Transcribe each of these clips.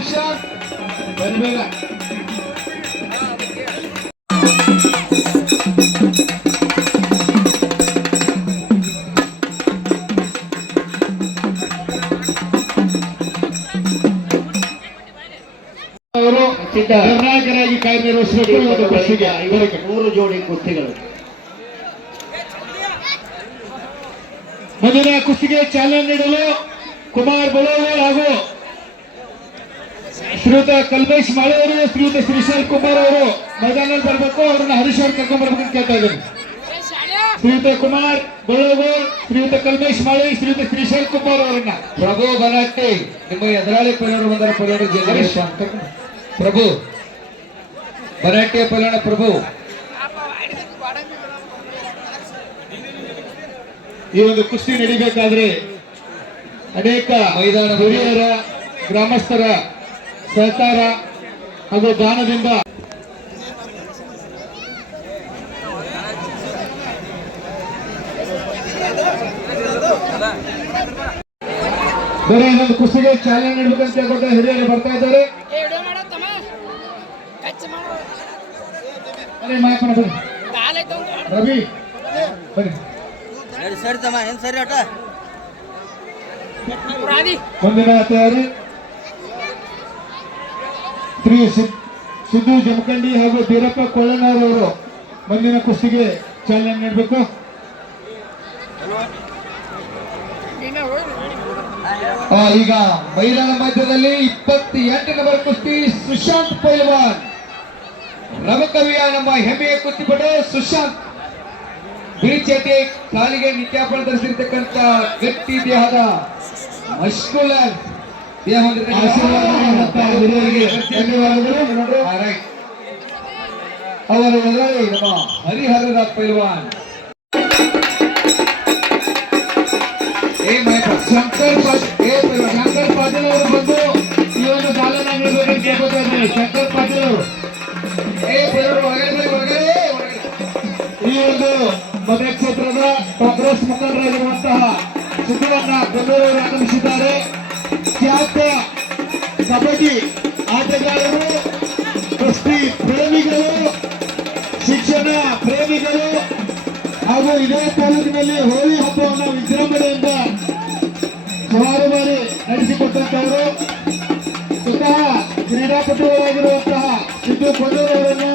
ಸುಶಾಂತ್ ಬರಬೇಗ. ಅವರು ನಿರ್ಣಾಯಕರಾಗಿ ಕಾರ್ಯನಿರ್ವಹಿಸಬೇಕು. ಒಂದು ಕುಸ್ತಿಗೆ 3 ಜೋಡಿ ಕುಸ್ತಿಗಳು. ಮುಂದಿನ ಕುಸ್ತಿಗೆ ಚಾಲನೆ ನೀಡಲು ಕುಮಾರ್ ಬಲೋವರ್ ಹಾಗೂ ಶ್ರೀಯುತ ಕಲ್ಮೇಶ್ ಮಾಳೆ ಅವರು, ಶ್ರೀಯುತ ಶ್ರೀಶಾಲ್ ಕುಮಾರ್ ಅವರು ಮೈದಾನದಲ್ಲಿ ಬರಬೇಕು. ಅವರನ್ನ ಹರೀಶ್ ಅವರು ಕರ್ಕೊಂಡ್ ಬರ್ಬೇಕು ಅಂತ ಕೇಳ್ತಾ ಇದ್ದೀನಿ. ಶ್ರೀಯುತ ಕುಮಾರ್ ಬಲೋವರ್, ಶ್ರೀಯುತ ಕಲ್ಮೇಶ್ ಮಾಳೆ, ಶ್ರೀಯುತ ಶ್ರೀಶಾಲ್ ಕುಮಾರ್ ಅವರನ್ನ. ಪ್ರಭು ಬರಾಟೆ ನಿಮ್ಮ ಎದುರಾಳಿ ಪಲ್ಯಾಣ ಬಂದರ ಪಲ್ಯಾಣ ಜಗದೀಶ್ ಪ್ರಭು ಬರಾಟೆ ಪಲ್ಯಾಣ ಪ್ರಭು. ಈ ಒಂದು ಕುಸ್ತಿ ನಡೀಬೇಕಾದ್ರೆ ಅನೇಕ ಮೈದಾನ ಹಿರಿಯರ, ಗ್ರಾಮಸ್ಥರ ಸಹಕಾರ ಹಾಗೂ ದಾನದಿಂದ ಬೇರೆ ಇನ್ನೊಂದು ಕುಸ್ತಿಗೆ ಚಾಲನೆ ನೀಡಬೇಕಂತ ಹೇಳ್ಕೊತ ಹಿರಿಯರು ಬರ್ತಾ ಇದ್ದಾರೆ. ರವಿ ಬನ್ನಿ. ಮುಂದಿನ ತಯಾರಿ ಶ್ರೀ ಸಿದ್ದು ಜಮಖಂಡಿ ಹಾಗೂ ಬೀರಪ್ಪ ಕೊಳ್ಳನವರವರು ಮುಂದಿನ ಕುಸ್ತಿಗೆ ಚಾಲನೆ ನೀಡಬೇಕು. ಈಗ ಮೈದಾನ ಮಧ್ಯದಲ್ಲಿ 28 ನಂಬರ್ ಕುಸ್ತಿ ಸುಶಾಂತ್ ಪೈಲ್ವಾನ್, ರವಕವಿಯ ನಮ್ಮ ಹೆಮ್ಮೆಯ ಕುಸ್ತಿಪಟು ಸುಶಾಂತ್. ಬಿಳಿಚೇಟೆ ಕಾಲಿಗೆ ನಿತ್ಯಾಪಣ ಧರಿಸಿರ್ತಕ್ಕಂಥ ಗಟ್ಟಿ ದೇಹದ ಮಸ್ಕ್ಯುಲರ್ ದೇಹ ಅವರ ಎದುರಾಳಿ ನಮ್ಮ ಹರಿಹರದ ಪೈಲ್ವಾನ್ ಶಂಕರ್ ಪಾಟೀಲ್ ಅವರು ಬಂದು ಈ ಒಂದು ಚಾಲನೆ ನೀಡಬೇಕಂತ ಕೇಳ್ಕೊತಾ ಇದ್ದಾರೆ. ಶಂಕರ್ ಪಾಟೀಲ್ ಅವರು ಈ ಒಂದು ಮತಕ್ಷೇತ್ರದ ಕಾಂಗ್ರೆಸ್ ಮುಖಂಡರಾಗಿರುವಂತಹ ಸುಖವನ್ನ ಬೆಂಗಳೂರು ಆಗಮಿಸಿದ್ದಾರೆ. ಖ್ಯಾತ ಕಬಡ್ಡಿ ಆಟಗಾರರು, ಕುಸ್ತಿ ಪ್ರೇಮಿಗಳು, ಶಿಕ್ಷಣ ಪ್ರೇಮಿಗಳು ಹಾಗೂ ಇದೇ ತಾಲೂಕಿನಲ್ಲಿ ಹೋಳಿ ಹಬ್ಬವನ್ನು ವಿಜೃಂಭಣೆಯಿಂದ ಸುಮಾರು ಬಾರಿ ನಡೆಸಿಕೊಟ್ಟಂತವರು ಸ್ವತಃ ಕ್ರೀಡಾಪಟುಗಳಾಗಿರುವಂತಹ ಸಿದ್ದು ಕೊಂಡೂರವರನ್ನು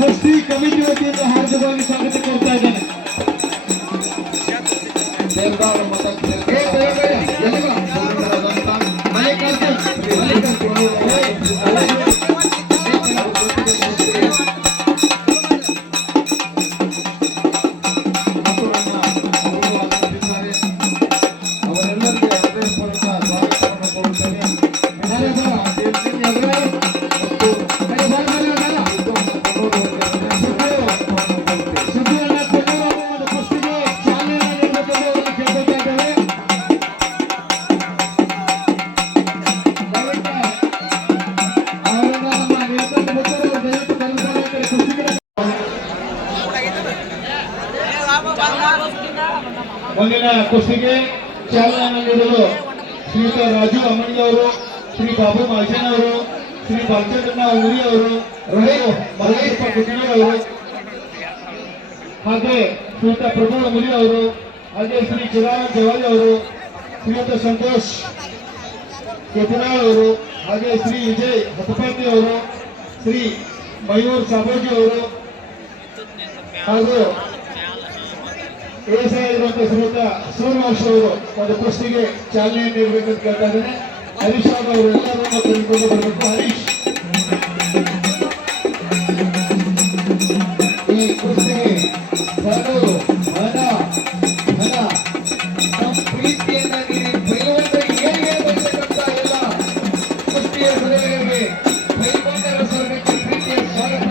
ಕುಸ್ತಿ ಕಮಿಟಿ ವತಿಯಿಂದ ಹಾರ್ದಿಕವಾಗಿ ಸ್ವಾಗತ ಕೊಡ್ತಾ ಇದ್ದೇನೆ. ಮುಂದಿನ ಕುಸ್ತಿಗೆ ಚಾಲನೆ ನೀಡಲು ಶ್ರೀಯುತ ರಾಜು ಅಮ್ಮಣ್ಣಿ ಅವರು, ಶ್ರೀ ಬಾಬು ಮಾಜನ್ ಅವರು, ಶ್ರೀ ಬಾಲಚಂದ್ರಣ್ಣ ಉರಿ ಅವರು, ಮಲ್ಲೇಶಪ್ಪ ಕುಟೀರ ಅವರು, ಹಾಗೆ ಶ್ರೀಯುತ ಪ್ರಭು ಮುರಿ ಅವರು, ಹಾಗೆ ಶ್ರೀ ಚಿರಾಗ್ ದೇವಾಲಿ ಅವರು, ಶ್ರೀಯುತ ಸಂತೋಷ್ ಕೆಪುನಾಳ್ ಅವರು, ಹಾಗೆ ಶ್ರೀ ವಿಜಯ್ ಹತಪಾತಿ ಅವರು, ಶ್ರೀ ಮಯೂರ್ ಸಾಬೋಜಿ ಅವರು ಹಾಗೂ ಇರುವಂತಹ ಶ್ರೀಯುತ ಸೂರ್ಯವಂಶ ಅವರು ಒಂದು ಕುಸ್ತಿಗೆ ಚಾಲನೆ ನೀಡಬೇಕಂತ ಕೇಳ್ತಾ ಇದ್ದೇನೆ. ಹರೀಶ್ ಅವರು ಎಲ್ಲರನ್ನು ತಿಳ್ಕೊಂಡು ಬರಬೇಕು. ಹರೀಶ್, ಈ ಕುಸ್ತಿಗೆ ಪ್ರೀತಿಯನ್ನ ನೀಡಿ ಪೈಲ್ವಾನರಿಗೆ ಏಳಿಗೆ ಬಯಸತಕ್ಕಂಥ ಎಲ್ಲ ಕುಸ್ತಿಯ ಸದಸ್ಯರಿಗೆ ಪೈಲ್ವಾನರ ಸ್ವರ್ಗಕ್ಕೆ ಪ್ರೀತಿಯ ಸ್ವಾಗತ.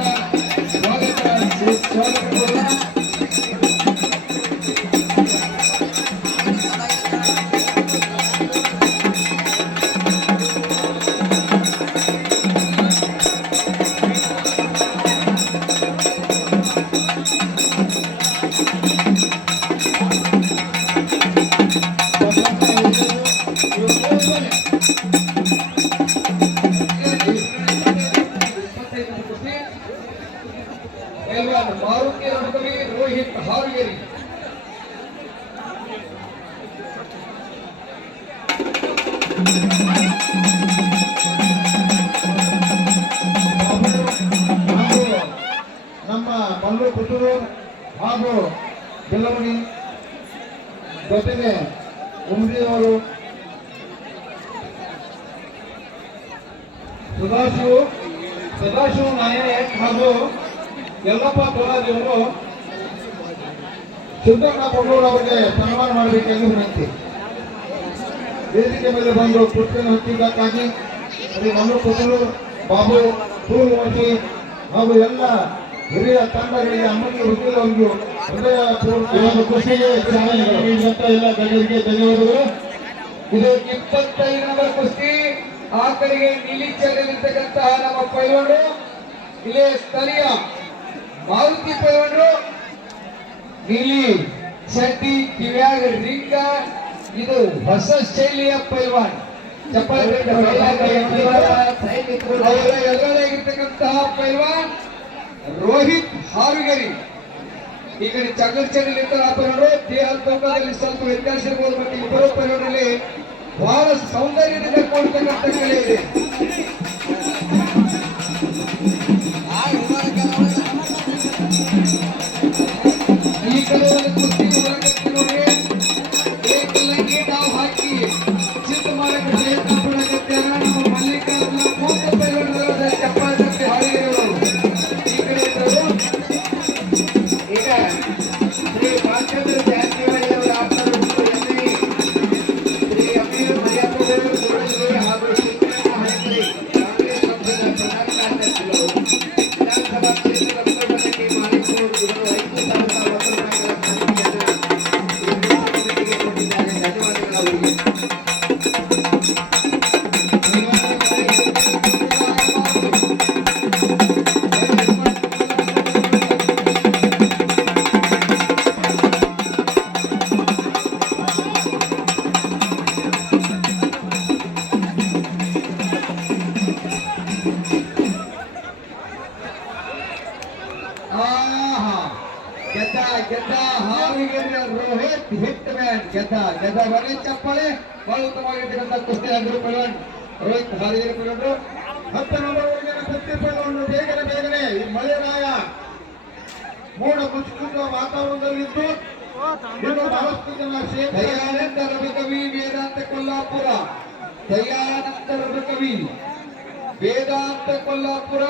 ಹಾಗೂ ನಮ್ಮ ಮಲ್ಲು ಪುತ್ತೂರು ಹಾಗೂ ಬೆಳವಣಿ ಜೊತೆಗೆ ಉಮ್ರಿಯವರು ಸದಾಶಿವ ನಾಯಕ್ ಹಾಗೂ ಯಲ್ಲಪ್ಪ ತೋಲಾಜಿಯವರು ಸಿದ್ದಣ್ಣ ಕೊಂಡೂರು ಅವರಿಗೆ ಸನ್ಮಾನ ಮಾಡಬೇಕೆಂದು ವಿನಂತಿ. ವೇದಿಕೆ ಮೇಲೆ ಬಂದು ಕೃತಿಯನ್ನು ಹಚ್ಚಿದ್ದಕ್ಕಾಗಿ ಶ್ರೀ ಮಲ್ಲು ಪುತ್ತೂರು, ಬಾಬು ಪೂರ್ವಮೂರ್ತಿ ಹಾಗೂ ಎಲ್ಲ ಹಿರಿಯ ತಂಡಗಳಿಗೆ ಅಮ್ಮನಿಗೆ ವಕೀಲರಿಗೂ ಹೃದಯಪೂರ್ವಕ ಖುಷಿಗೆ ಚಾಲನೆ ನೀಡಿದಂತ ಎಲ್ಲ ಗಣ್ಯರಿಗೆ ಧನ್ಯವಾದಗಳು. ಇದು 25 ನಂಬರ್ ಕುಸ್ತಿ. ಆ ಕಡೆಗೆ ನೀಲಿ ಚೇರಿರ್ತಕ್ಕಂತಹ ನಮ್ಮ ಪೈಲ್ವಾನರು, ಇಲ್ಲಿ ಸ್ಥಳೀಯ ಮಾರುತಿ ಪೈಲ್ವಾನರು, ನೀಲಿ ಶೆಟ್ಟಿ ಕಿವ್ಯಾಗ ರಿಂಗ. ಇದು ಹೊಸ ಶೈಲಿಯ ಪೈಲ್ವಾನ್ ಚಪ್ಪಾಳೆ ಎಲ್ಲರಾಗಿರ್ತಕ್ಕಂತಹ ಪೈಲ್ವಾನ್ ರೋಹಿತ್ ಹಾರುಗೇರಿ. ಈ ಕಡೆ ಚಗರ್ಚನಲ್ಲಿ ಪೈಲ್ವಾನರು ದೇಹ ತೂಕದಲ್ಲಿ ಸ್ವಲ್ಪ ವ್ಯತ್ಯಾಸ ಇರಬಹುದು, ಮತ್ತು ಇಬ್ಬರು ಪೈಲ್ವಾನರಲ್ಲಿ ಬಹಳ ಸೌಂದರ್ಯದಿಂದ ಕೂಡಿರ್ತಕ್ಕಂಥ ಕಲೆ ಇದೆ. ಈ ಕಡೆ ಒಂದು ಕುಸ್ತಿ ನೋಡ್ರಿ, ಏಕಲಂಗಿ ನಾವು ಹಾಕಿ ಚಿತ್ತ ಮಾಡಕ್ಕೆ ಪ್ರಯತ್ನ ಪಡಕತ್ಯಾರ ನಮ್ಮ ಮಲ್ಲಿಕಾರ್ಜುನ ಮೂಕ ಪೈಲ್ವಾನರ ಚಪ್ಪಾಳೆ ಹಾಡಿದರು. ಈ ಕಡೆ ಇದ್ದರು ಈಗ ಶ್ರೀ ಪಾಂಚಂದ್ರ ಜಾರಕಿಹೊಳಿ ಅವರ ಆಪ್ತರು ಶ್ರೀ ಅಮೀರ್ ಮರ್ಯಾದವರು ಕೂಡಲೇ ಹಾಗೂ ಶಿವಕುಮಾರ ಹಳಕಲಿ ಕಾಂಗ್ರೆಸ್ ಪಕ್ಷದ ಪ್ರಧಾನ ಕಾರ್ಯದರ್ಶಿಗಳು ವಿಧಾನಸಭಾ ಕ್ಷೇತ್ರದ ಅನುಮೋದನೆಗೆ ಮಾಲೀಕರು ಇವರು 5,000 ರೂಪಾಯಿಗಳ ಕಾಣಿಕೆಯನ್ನು ಕೊಟ್ಟಿದ್ದಾರೆ. ಧನ್ಯವಾದಗಳು ಅವರಿಗೆ. ಗೆದ್ದ ಹಾವಿಗೆರೆ ರೋಹಿತ್ ಹಿಟ್ ಮ್ಯಾನ್ ಗೆದ್ದ ಬರೀ ಚಪ್ಪಾಳೆ. ಬಹಳ ಉತ್ತಮವಾಗಿರ್ತಕ್ಕಂಥ ಕುಸ್ತಿ ಆಗಿರೋ ಪೈಲ್ವಾನ್ ರೋಹಿತ್ ಹಾವಿಗೆರೆ ಪೈಲ್ವಾನರು. 10 ನಂಬರ್ ವರೆಗಿನ ಕುಸ್ತಿ ಪೈಲ್ವಾನರು ಬೇಗನೆ ಈ ಮಳೆರಾಯ ಮೋಡ ಮುಚ್ಚಿದ ವಾತಾವರಣದಲ್ಲಿದ್ದು ಇನ್ನು ಬಹಳಷ್ಟು ಜನ ದಯಾನಂದ ರಘುಕವಿ ವೇದಾಂತ ಕೊಲ್ಲಾಪುರ, ದಯಾನಂದ ರಘುಕವಿ ವೇದಾಂತ ಕೊಲ್ಲಾಪುರ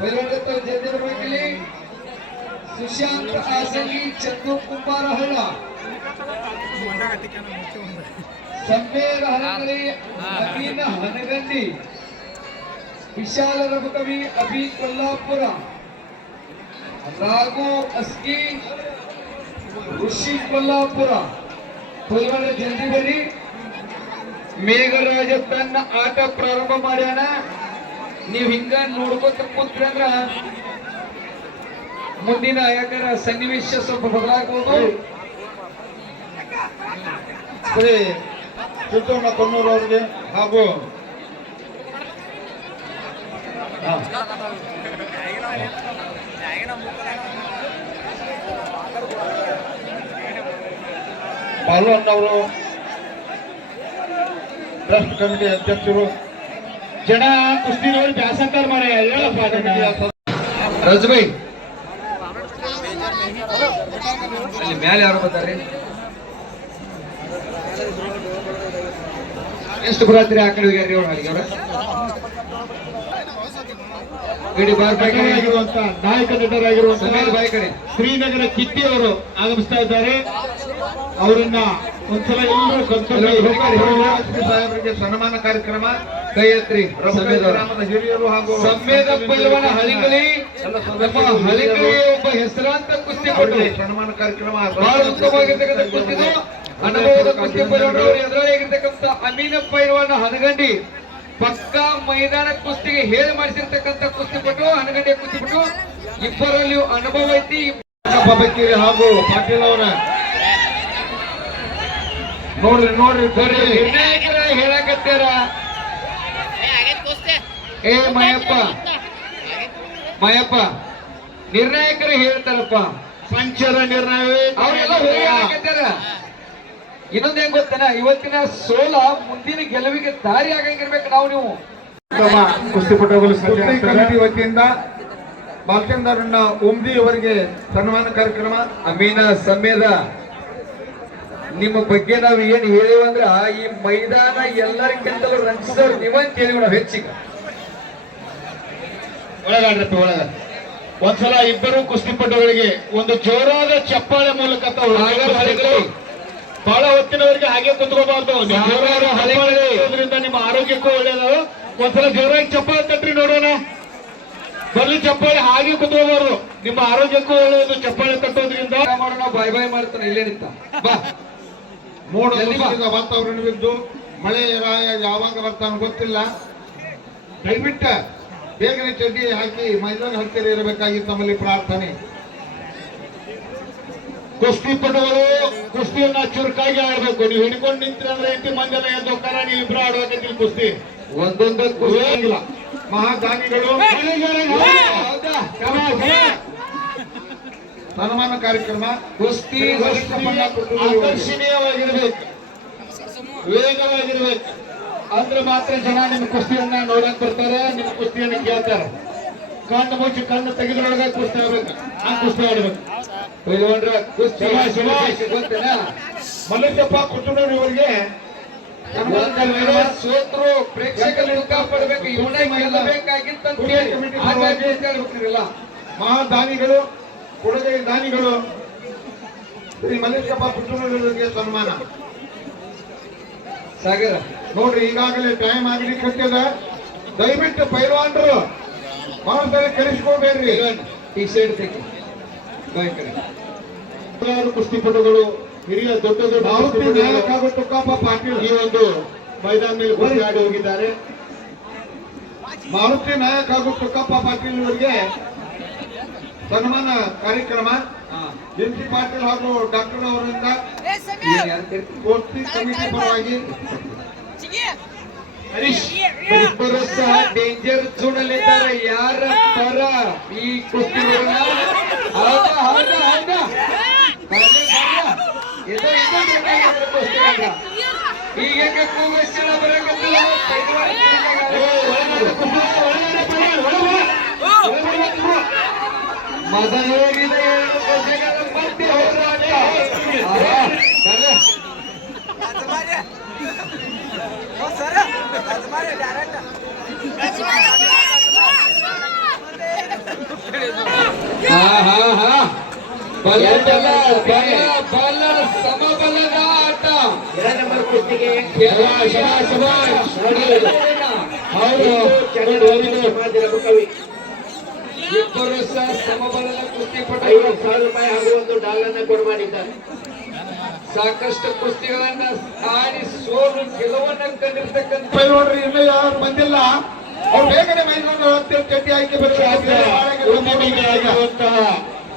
ಪೈಲ್ವಾನರು ಜಯದೇವರಲ್ಲಿ. ಸುಶಾಂತ್ ಆಸಂಗಿ, ಚಂದು ಕುಂಬಾರಹಳ್ಳ, ಸಂಬೇರ ಹನಗಳಿ, ನವೀನ ಹನಗಂಡಿ, ವಿಶಾಲ ರಘುಕವಿ ಅಭಿ ಕೊಲ್ಲಾಪುರ, ರಾಘು ಅಸ್ಕಿ, ಋಷಿ ಕೊಲ್ಲಾಪುರ. ಪೈಲ್ವಾನ ಜಲ್ದಿ ಬರಿ. ಮೇಘರಾಜ ತನ್ನ ಆಟ ಪ್ರಾರಂಭ ಮಾಡ್ಯಾನ. ನೀವು ಹಿಂಗ ನೋಡ್ಕೊತ ಕೂತ್ರಿ ಅಂದ್ರ ಮುಂದಿನ ಯಾಕಂದ್ರೆ ಸನ್ನಿವೇಶ ಸ್ವಲ್ಪ ಬದಲಾಗಬಹುದು. ಶ್ರೀ ಸಿದ್ದಣ್ಣ ಕೊನ್ನೂರು ಅವರಿಗೆ ಹಾಗೂ ಪಾಲ್ವಾನ್ ಅವರು ಟ್ರಸ್ಟ್ ಕಮಿಟಿ ಅಧ್ಯಕ್ಷರು. ಜನ ಕುಸ್ತಿ ನೋಡಿ ಬ್ಯಾಸಂತಾರ ಮಾರ ಹೇಳಪ್ಪ. ರಜಬೈ ಅಲ್ಲಿ ಮ್ಯಾಲೆ ಯಾರು ಬರ್ತಾರೆ? ಎಷ್ಟು ಬರತ್ರಿ? ಆ ಕಡೆ ಹೋಗ್ಯಾರ ಅವ್ರ ಗಡಿ ಆಗಿರುವಂತ ನಾಯಕ ನಟರಾಗಿರುವಂತಹ ಬಾಯಿ ಕಡೆ ಶ್ರೀನಗರ ಕಿಟ್ಟಿ ಅವರು ಆಗಮಿಸ್ತಾ ಇದ್ದಾರೆ. ಅವರನ್ನ ಒಂದ್ಸಲ ಎಲ್ಲರೂ ಸಾಹೇಬರಿಗೆ ಸನ್ಮಾನ ಕಾರ್ಯಕ್ರಮ ಕೈ ಎತ್ರಿ. ಗ್ರಾಮದ ಹಿರಿಯರು ಹಾಗೂ ಸಂವೇದ ಪೈಲ್ವಾನ ಹಳಿಗಳಿ, ನಮ್ಮ ಹಳಿಗಳಿ ಒಬ್ಬ ಹೆಸರಾಂತ ಕುಸ್ತಿಪಟು. ಸನ್ಮಾನ ಕಾರ್ಯಕ್ರಮ ಬಹಳ ಉತ್ತಮವಾಗಿರ್ತಕ್ಕಂಥ ಕುಸ್ತಿದು ಅನುಭವದ ಕುಸ್ತಿ ಪೈಲ್ವಾನರು. ಎದುರಾಗಿರ್ತಕ್ಕಂಥ ಅಮೀನ ಪೈಲ್ವಾನ ಹನಗಂಡಿ ಪಕ್ಕಾ ಮೈದಾನ ಕುಸ್ತಿಗೆ ಹೇಳಿ ಮಾಡಿಸಿರ್ತಕ್ಕಂಥ ಕುಸ್ತಿಪಟು, ಹನಗಂಡಿ ಕುಸ್ತಿಪಟು. ಇಬ್ಬರಲ್ಲಿಯೂ ಅನುಭವ ಐತಿ. ಬಕ್ಕೇರಿ ಹಾಗೂ ಪಾಟೀಲ್ ಅವರ ನೋಡ್ರಿ ಬರ್ರಿ ನಿರ್ಣಾಯಕರ ಹೇಳಕತ್ತಾರ. ಏ ಮಾಯಪ್ಪ ನಿರ್ಣಾಯಕರು ಹೇಳ್ತಾರಪ್ಪ. ಪಂಚರ ನಿರ್ಣಯವೇ ಅವರೆಲ್ಲ ಹೇಳಕತ್ತಾರ. ಇನ್ನೊಂದ್ ಹೆಂಗ್ ಗೊತ್ತೇನ, ಇವತ್ತಿನ ಸೋಲ ಮುಂದಿನ ಗೆಲುವಿಗೆ ದಾರಿ ಆಗಂಗಿರ್ಬೇಕು ನಾವು ನೀವು. ತಮ್ಮ ಕುಸ್ತಿಪಟುಗಳು ಸಜ್ಜೆ ಕುಸ್ತಿ ಆಗ್ತಾರೆ. ಕಮಿಟಿ ವತಿಯಿಂದ ಬಾಲಚಂದ್ರಣ್ಣ ಉಮ್ದಿ ಅವರಿಗೆ ಸನ್ಮಾನ ಕಾರ್ಯಕ್ರಮ. ಅಮೀನ ಸಮೇದ ನಿಮ್ಮ ಬಗ್ಗೆ ನಾವು ಏನ್ ಹೇಳಿವಂದ್ರ ಈ ಮೈದಾನ ಎಲ್ಲರಿಗಿಂತಲೂ ರಂಜಿಸೋರು ನೀವಂತ ಹೇಳಿವಿ ನಾವು ಹೆಚ್ಚಿಗೆ. ಒಳಗಾಡ್ರಪ್ಪ ಒಳಗ. ಒಂದ್ಸಲ ಇಬ್ಬರು ಕುಸ್ತಿಪಟುಗಳಿಗೆ ಒಂದು ಜೋರಾದ ಚಪ್ಪಾಳೆ ಮೂಲಕ ತಾವು ಬಹಳ ಹೊತ್ತಿನವರೆಗೆ ಹಾಗೆ ಕುತ್ಕೋಬಾರ್ದು. ನೀವು ಜೋರಾದ ಚಪ್ಪಾಳೆ ತಟ್ಟೋದ್ರಿಂದ ನಿಮ್ಮ ಆರೋಗ್ಯಕ್ಕೂ ಒಳ್ಳೆಯದು. ಒಂದ್ಸಲ ಜೋರಾಗಿ ಚಪ್ಪಾಳೆ ತಟ್ರಿ ನೋಡೋಣ. ಬರ್ಲಿ ಚಪ್ಪಾಳೆ ಹಾಗೆ ಕುತ್ಕೋಬಾರ್ದು, ನಿಮ್ಮ ಆರೋಗ್ಯಕ್ಕೂ ಒಳ್ಳೆಯದು ಚಪ್ಪಾಳೆ ತಟ್ಟೋದ್ರಿಂದ. ಮಾಡೋಣ, ಬಾಯ್ ಬಾಯ್ ಮಾಡ್ತಾನೆ ಇಲ್ಲೇ ನಿಂತ ಬಾ. ಮೋಡ ಜಲ್ದಿ ಬಾ. ಮುಸುಕಿದ ವಾತಾವರಣವಿದ್ದು ಮಳೆ ರಾಯ ಯಾವಾಗ ಬರ್ತಾನ ಗೊತ್ತಿಲ್ಲ. ದಯವಿಟ್ಟು ಬೇಗನೆ ಚಡ್ಡಿ ಹಾಕಿ ಮೈದಾನ ಹತ್ತಿರ ಇರಬೇಕಾಗಿ ತಮ್ಮಲ್ಲಿ ಪ್ರಾರ್ಥನೆ. ಕುಸ್ತಿಪಟುಗಳು ಕುಸ್ತಿಯನ್ನ ಚುರುಕಾಗಿ ಆಡ್ಬೇಕು. ನೀವು ಹಿಡ್ಕೊಂಡು ನಿಂತ್ರಂದ್ರೆ ಇಂಟಿ ಮಂದಿನ ಎದ್ದು ಹೋಗ್ತಾರ. ನೀವು ಇಬ್ರು ಆಡ್ಬೇಕಂತಿಲ್ಲ ಕುಸ್ತಿ. ಒಂದೊಂದು ಇಲ್ಲ ಮಹಾದಾನಿಗಳು ಹೌದಾ? ಸನ್ಮಾನ ಕಾರ್ಯಕ್ರಮ. ಕುಸ್ತಿ ಆಕರ್ಷಣೀಯವಾಗಿರ್ಬೇಕು, ವೇಗವಾಗಿರ್ಬೇಕು. ಅಂದ್ರೆ ಮಾತ್ರ ಜನ ನಿಮ್ಮ ಕುಸ್ತಿಯನ್ನ ನೋಡಕ್ ಬರ್ತಾರೆ, ನಿಮ್ಮ ಕುಸ್ತಿಯನ್ನ ಕೇಳ್ತಾರೆ. ಕಣ್ಣು ಮುಚ್ಚಿ ಕಣ್ಣು ತೆಗೆದ್ರೊಳಗೆ ಕುಸ್ತಿ ಆಡ್ಬೇಕು, ಆ ಕುಸ್ತಿ ಆಡ್ಬೇಕು. ಪೈಲ್ವಾನ್ರ ಕುಸ್ತಿ ಶಭಾಷ್, ಶಭಾಷ್. ಗೊತ್ತೇನಾ? ಮಲ್ಲಪ್ಪ ಕುಟ್ಟನೂರು ಇವರಿಗೆ ಸೋತ್ರು ಪ್ರೇಕ್ಷಕರು ದುಃಖ ಪಡ್ಬೇಕು, ಇವನ ಗೆಲ್ಲಬೇಕಾಗಿತ್ತಂತ ಹೇಳಿ ಹಾಗಾಗಿ ಹೇಳ್ಬೇಕ್ರಿಲ್ಲ. ಮಹಾದಾನಿಗಳು ಕೊಡುಗೆ ದಾನಿಗಳು ಶ್ರೀ ಮಲ್ಲೇಶಪ್ಪ ಪುಟ್ಟೂರಿಗೆ ಸನ್ಮಾನ. ಸಾಗರ ನೋಡ್ರಿ ಈಗಾಗಲೇ ಟೈಮ್ ಆಗ್ಲಿಕ್ಕೆ ಹತ್ತದ. ದಯವಿಟ್ಟು ಪೈಲ್ವಾನ್ರು ಭಾರತದ ಕರೆಸ್ಕೋಬೇಡ್ರಿ. ಟಿ ಶರ್ಟ್ ತೆಗಿ ಬಾಯ್ ಕಡೆ. ಹಲವಾರು ಕುಸ್ತಿಪಟುಗಳು, ಹಿರಿಯ ದೊಡ್ಡ ದೊಡ್ಡ ಮಾರುತಿ ಕುಸ್ತಿಪಟುಗಳು ನಾಯಕ ಹಾಗೂ ತುಕ್ಕಪ್ಪ ಪಾಟೀಲ್ ಈ ಒಂದು ಮೈದಾನದಲ್ಲಿ ಕುಸ್ತಿ ಆಡಿ ಹೋಗಿದ್ದಾರೆ. ಮಾರುತಿ ನಾಯಕ್ ಹಾಗೂ ತುಕ್ಕಪ್ಪ ಪಾಟೀಲ್ ಇವರಿಗೆ ಸನ್ಮಾನ ಕಾರ್ಯಕ್ರಮ. ಎಂ.ಸಿ. ಪಾಟೀಲ್ ಹಾಗೂ ಡಾಕ್ಟರ್ ಅವರಿಂದ ಕುಸ್ತಿ ಕಮಿಟಿ ಪರವಾಗಿ ಹರೀಶ್ ಇಬ್ಬರು ಸಹ ಡೇಂಜರ್ ಝೋನಲ್ಲಿದ್ದಾರೆ. ಯಾರ ಪರ ಈ ಕುಸ್ತಿ ನೋಡೋಣ. ಹೌದಾ ಹೌದಾ ಹೌದಾ ಈಗ ಕೂಗಸ್ತಿನ ಬರಕತ್ತಿಲ್ಲ. ಮದವೇರಿದ 2 ಗಜಗಳ ಮಧ್ಯೆ ಹೋರಾಟ. ಬಲ ಬಲ ಬಲ ಬಲ ಸಮಬಲದ ಆಟ. ನಂಬರ್ ಕುಸ್ತಿಗೆ ಶಭಾಷ್, ಶಭಾಷ್. ಹೌದು ಸಮಾಜದ ಮುಖವಿ ಇಬ್ಬರು ಸಹ ಸಮಬಲದ ಕುಸ್ತಿಪಟು. 50,000 ರೂಪಾಯಿ ಹಾಗೂ $1 ಕೊಡು ಮಾಡಿದ್ದಾರೆ. ಸಾಕಷ್ಟು ಕುಸ್ತಿಗಳನ್ನ ಆಡಿ ಸೋಲು ಗೆಲುವನ್ನ ಕಂಡಿರ್ತಕ್ಕಂಥ ಪೈಲ್ವಾನ್ರು ಇನ್ನೂ ಯಾರು ಬಂದಿಲ್ಲ. ಅವ್ರು ಬೇಗನೆ ಮೈದಾನ ಹತ್ತಿರ ಚಡ್ಡಿ ಆಯ್ಕೆ ಆಗಿರುವಂತಹ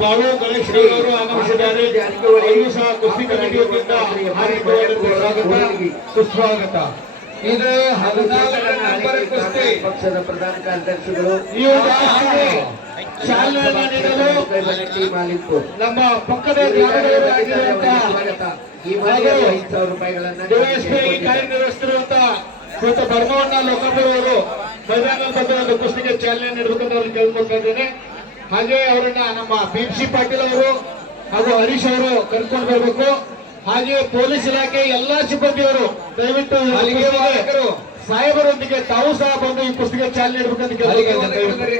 ಬಾಳು ಗಣೇಶ್ ಅವರು ಆಗಮಿಸಿದ್ದಾರೆ. ಅವರು ಸಹ ಕುಸ್ತಿ ಕಮಿಟಿ ವತಿಯಿಂದ ಹಾರ್ದಿಕವಾದಂತಹ ಸ್ವಾಗತ, ಸುಸ್ವಾಗತ. ಇದು 14 ನಂಬರ್ ಕುಸ್ತಿ. ಪಕ್ಷದ ಪ್ರಧಾನ ಕಾರ್ಯದರ್ಶಿಗಳು ಈ ಒಂದು ಕುಸ್ತಿಗೆ ಚಾಲನೆಯನ್ನ ನೀಡಲು ಟೀಮ್ ಮಾಲೀಕರು ನಮ್ಮ ಪಕ್ಕದ ಗ್ರಾಮದವರಾಗಿರುವಂತಹ ಈ ಬಾರಿ 5,000 ರೂಪಾಯಿಗಳನ್ನ ಡಿವೈಎಸ್ಪಿ ಕಾರ್ಯನಿರ್ವಹಿಸುತ್ತಿರುವಂತಹ ಶ್ರೀಯುತ ಭರಮಣ್ಣ ಲೋಕಾಪುರ ಅವರು ಮೈದಾನದಲ್ಲಿ ಬಂದ ಒಂದು ಕುಸ್ತಿಗೆ ಚಾಲನೆ ನೀಡಬೇಕಂತ ಅವ್ರನ್ನ ಕೇಳ್ಕೊಳ್ತಾ ಇದ್ದೇನೆ. ಹಾಗೆ ಅವರನ್ನ ನಮ್ಮ ಬಿ.ಸಿ. ಪಾಟೀಲ್ ಅವರು ಹಾಗೂ ಹರೀಶ್ ಅವರು ಕರ್ಕೊಂಡು ಬರಬೇಕು. ಹಾಗೆ ಪೊಲೀಸ್ ಇಲಾಖೆ ಎಲ್ಲಾ ಸಿಬ್ಬಂದಿಯವರು ದಯವಿಟ್ಟು ಅಲ್ಲಿಗೆ ವಾಹಕರು ಸಾಹೇಬರೊಂದಿಗೆ ತಾವು ಸಹ ಬಂದು ಈ ಕುಸ್ತಿಗೆ ಚಾಲನೆ ನೀಡಬೇಕಂತ ಕೇಳ್ಕೊಳ್ತಾರೆ.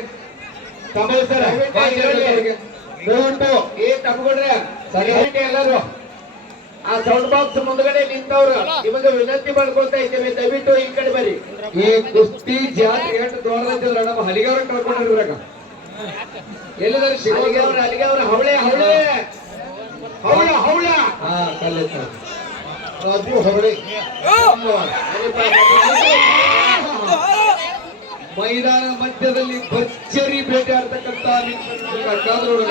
ತಮ್ಮಲ್ಲಿ ಸರ್ ದಯವಿಟ್ಟು ತಪ್ಪಿಕೊಂಡ್ರೆ ಸರಿಯಾಗಿ ಎಲ್ಲರೂ ಆ ಸೌಂಡ್ ಬಾಕ್ಸ್ ಮುಂದ್ಗಡೆ ನಿಂತವ್ರು ನಿಮಗೆ ವಿನಂತಿ ಮಾಡ್ಕೊಳ್ತಾ ಇದ್ದೇವೆ, ದಯವಿಟ್ಟು ಈ ಕಡೆ ಬರ್ರಿ. ಈ ಕುಸ್ತಿ ಜಾತಿ ಎಷ್ಟು ದೊಡ್ಡದಿಲ್ಲ. ನಮ್ಮ ಹಲಿಗವ್ರ ಕಳ್ಕೊಂಡಿರ್ಬೇಕ. ಎಲ್ಲದಾರ ಅಲ್ಲಿಗೆ ಅವ್ರ ಹವಳೆ ಹವಳೆ ಹೌಳ ಹೌಳ ಹಾ ಕಲ್ಲಿತ್ತ ರಾಜೀವ್ ಹೊರಳಿ ಮೈದಾನ ಮಧ್ಯದಲ್ಲಿ ಭರ್ಜರಿ ಭೇಟಿ ಆಡ್ತಕ್ಕಂತ ಕಾದ್ರೋಡ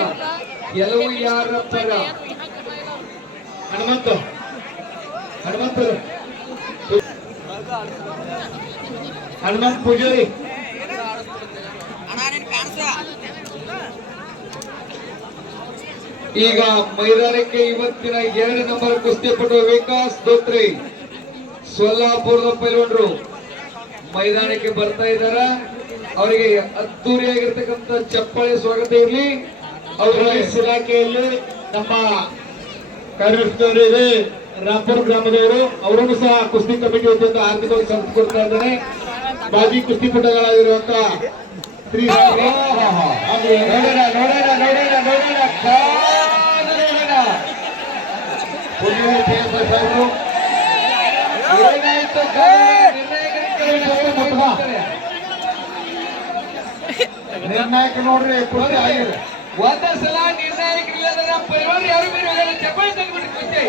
ಕೆಲವು ಯಾರ ಪರ ಹನುಮಂತರು ಹನುಮಂತ್ ಪೂಜಾರಿ ಈಗ ಮೈದಾನಕ್ಕೆ ಇವತ್ತಿನ 2 ನಂಬರ್ ಕುಸ್ತಿಪಟು ವಿಕಾಸ್ ಧೋತ್ರೆ ಸೊಲ್ಲಾಪುರದ ಪೈಲ್ವಾನರು ಮೈದಾನಕ್ಕೆ ಬರ್ತಾ ಇದ್ದಾರ. ಅವರಿಗೆ ಅದ್ದೂರಿಯಾಗಿರ್ತಕ್ಕಂಥ ಚಪ್ಪಾಳೆ ಸ್ವಾಗತ ಇರಲಿ. ಅವರ ಪೊಲೀಸ್ ಇಲಾಖೆಯಲ್ಲಿ ನಮ್ಮ ಕಾರ್ಯದರ್ಶಿಯವರು ಇದೆ, ರಾಂಪುರ ಗ್ರಾಮದವರು, ಅವರನ್ನು ಸಹ ಕುಸ್ತಿ ಕಮಿಟಿ ವತಿಯಿಂದ ಆರ್ಥಿಕವಾಗಿ ಸಂಸ್ಥೆ ಕೊಡ್ತಾ ಇದ್ದಾರೆ. ಮಾಜಿ ಕುಸ್ತಿಪಟುಗಳಾಗಿರುವಂತಹ ಶ್ರೀ ನೋಡೋಣ ನೋಡೋಣ ನೋಡೋಣ ನೋಡೋಣ ನೋಡೋಣ ಕಾದು ನೋಡೋಣ. ಪುಣ್ಯ ಸಾಹೇಬರು ಏನಾಯ್ತು ನಿರ್ಣಾಯಕ ನೋಡ್ರಿ ಕುಸ್ತಿ ಆಗಿದೆ. ಒಂದ ಸಲ ನಿರ್ಣಾಯಕ ಇಲ್ಲದ ಪೈಲ್ವಾನ್ ಯಾರು ಬೇರೆ ಚಪ್ಪಾಳೆ ತೆಗೆದ್ಬಿಟ್ಟು ಕುಸ್ತಿ